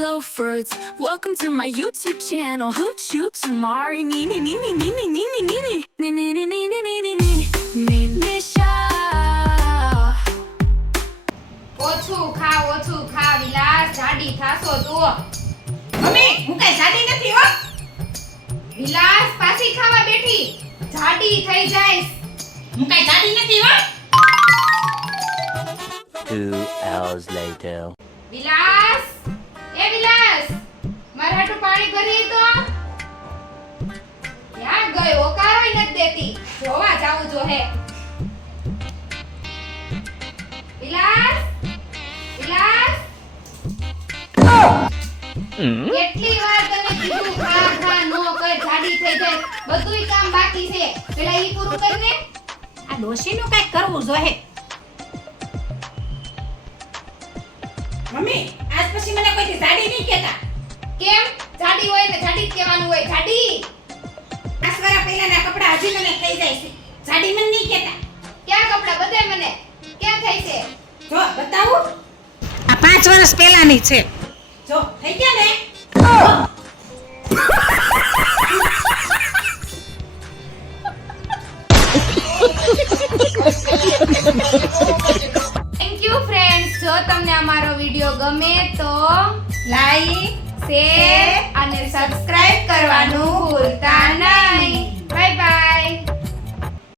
Hello friends, welcome to my YouTube channel. Hoot shoot tomorrow. Nee nee nee nee nee nee nee nee nee nee nee nee nee nee nee nee Nisha. ઓછું ખા વિલાસ જાડી થાશો તું. Mummy હું કઈ જાડી નથી હો. વિલાસ પાછી ખાવા બેઠી જાડી થઈ જાઈસ. હું કઈ જાડી નથી હો. 2 hours later. વિલાસ વિલાસ મારા હાટુ પાણી ભરી તો. ક્યાં ગયો ઓકારોય નથી દેતી જોવા જાવું જો હે. વિલાસ વિલાસ કેટલી વાર તને કીધું ખા નો કર જાડી થઈ જાય બધુંય કામ બાકી છે પેલા ઈ પૂરું કર ને. આ ડોશીનું કઈક કરવું જોઈએ. મમ્મી આજ પછી મને કોઈ જાડી નહીં કહેતા. કેમ જાડી હોય ને જાડી જ કહેવાનું હોય જાડી. આસવારા પહેલાના કપડા હજી મને થઈ જાય છે. જાડી મને નહીં કહેતા. ક્યાં કપડા બતાય મને ક્યાં થઈ છે. જો બતાવું. આ 5 વર્ષ પહેલાની છે. જો થઈ ગયા ને. Thank you friends. જો તમને અમારો વિડિયો ગમે તો લાઈક શેર અને સબસ્ક્રાઇબ કરવાનું ભૂલતા નહીં. Bye bye.